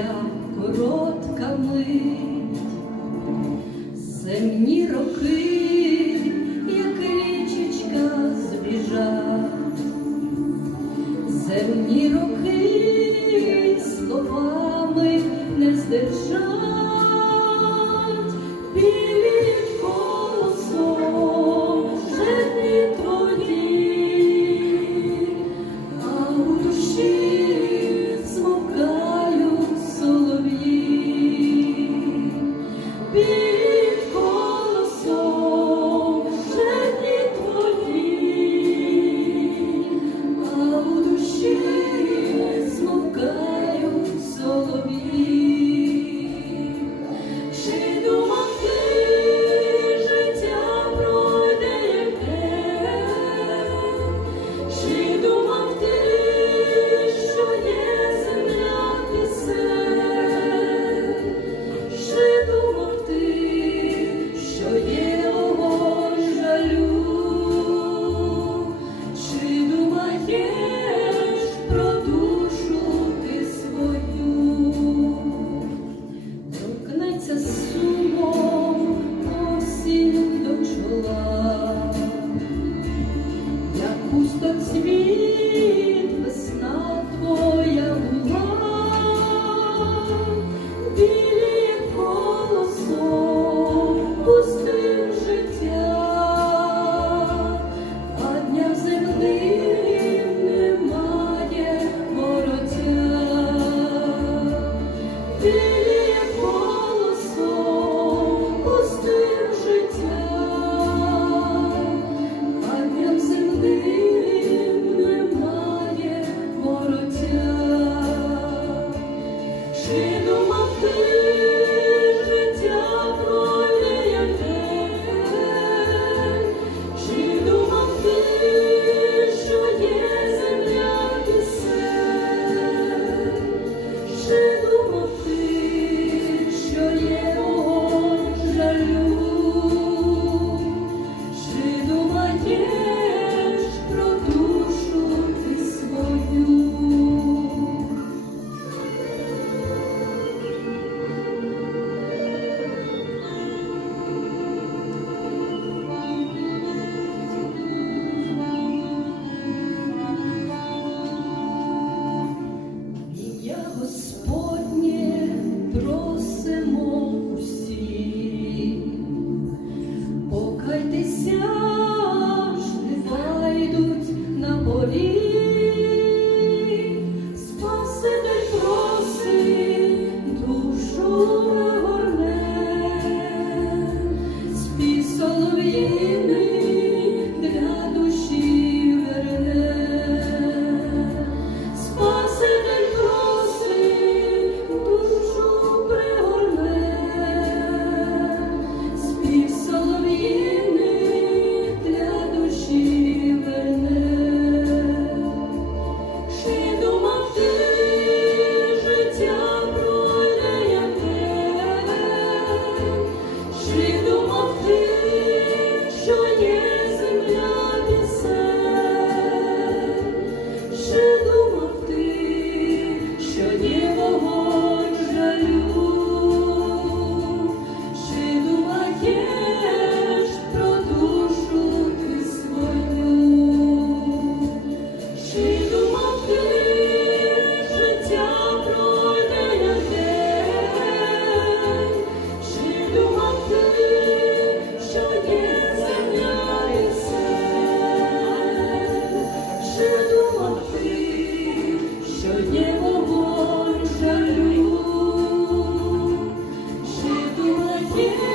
моя коротка мить, земні роки. Glória. you.